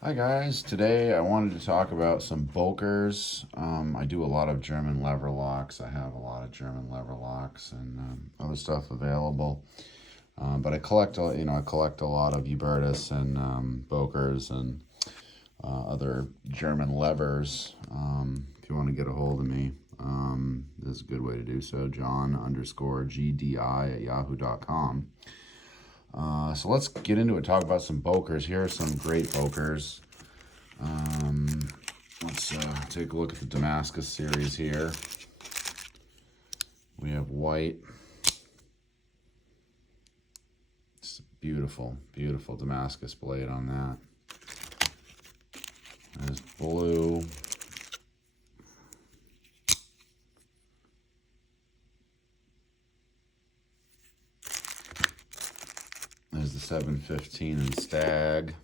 Hi guys, today I wanted to talk about some Bokers. I do a lot of German lever locks. I have a lot of German lever locks and other stuff available. But I collect a lot of Ubertus and Bokers and other German levers. If you want to get a hold of me, this is a good way to do so. John_GDI@yahoo.com. So let's get into it, talk about some Bokers. Here are some great Bokers. Let's take a look at the Damascus series here. We have white. It's a beautiful, beautiful Damascus blade on that. There's blue. There's the 715 in Stag.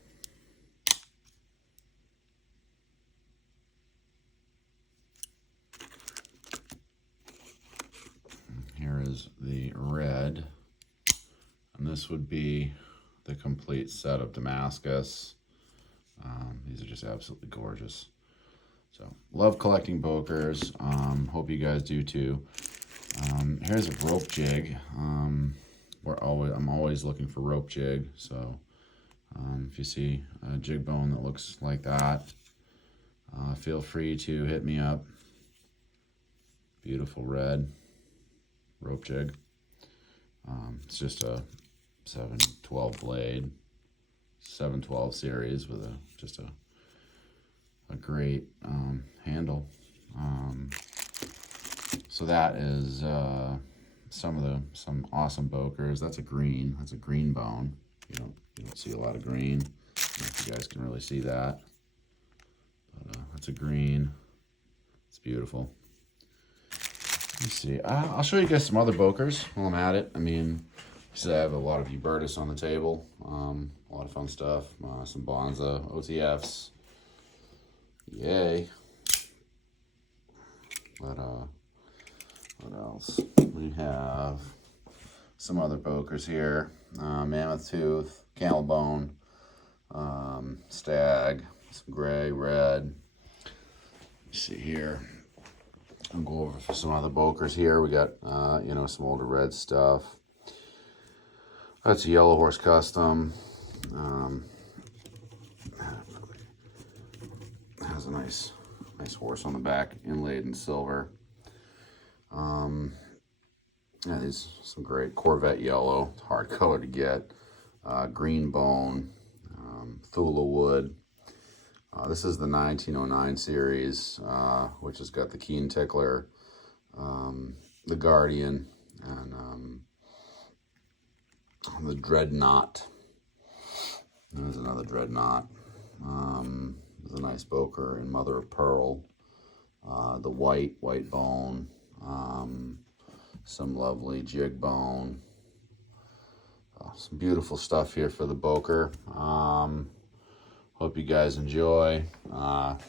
Here is the red. And this would be the complete set of Damascus. These are just absolutely gorgeous. So, love collecting Bokers. Hope you guys do too. Here's a rope jig. I'm always looking for rope jig. So, if you see a jig bone that looks like that, feel free to hit me up. Beautiful red rope jig. It's just a 712 blade, 712 series with just a great handle. So that is some awesome Bokers. That's a green. That's a green bone. You don't see a lot of green. I don't know if you guys can really see that, but that's a green. It's beautiful. Let's see. I'll show you guys some other Bokers while I'm at it. I mean, I have a lot of Ubertus on the table. A lot of fun stuff. Some Bonza OTFs. Yay. But what else? We have some other Bokers here. Mammoth Tooth, Camel Bone, Stag, some gray, red. Let's see here. I'll go over for some other Bokers here. We got, some older red stuff. That's a Yellow Horse Custom. Has a nice horse on the back, inlaid in silver. Yeah, these some great Corvette yellow, hard color to get. Green bone, Thula wood. This is the 1909 series, which has got the Keen Tickler, the Guardian, and the Dreadnought. There's another Dreadnought. There's a nice Boker in Mother of Pearl. The white bone. Some lovely jig bone. Some beautiful stuff here for the Boker. Hope you guys enjoy. And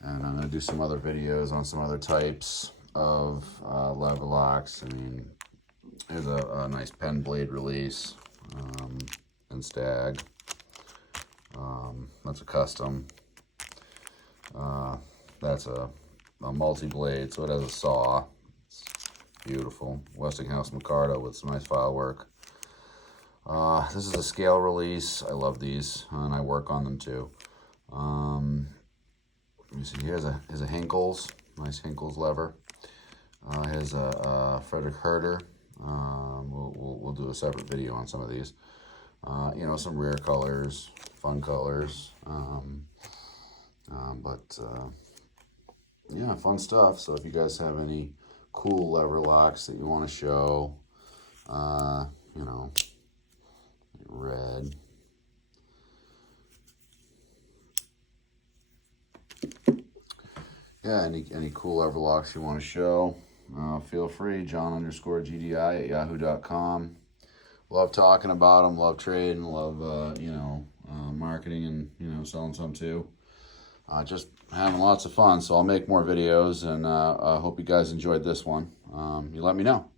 I'm going to do some other videos on some other types of lever locks. I mean, here's a nice pen blade release in Stag. That's a custom. That's a multi-blade, so it has a saw. It's beautiful. Westinghouse Micarta with some nice file work. This is a scale release. I love these, and I work on them too. Let me see. Here's a Hinkles, nice Hinkles lever. Here's a Frederick Herder. We'll do a separate video on some of these. Some rare colors, fun colors. Yeah, fun stuff. So if you guys have any cool lever locks that you want to show, red. Yeah, any cool lever locks you want to show, feel free. John_GDI@yahoo.com. Love talking about them. Love trading. Love marketing and selling some too. Just having lots of fun. So I'll make more videos, and I hope you guys enjoyed this one. You let me know.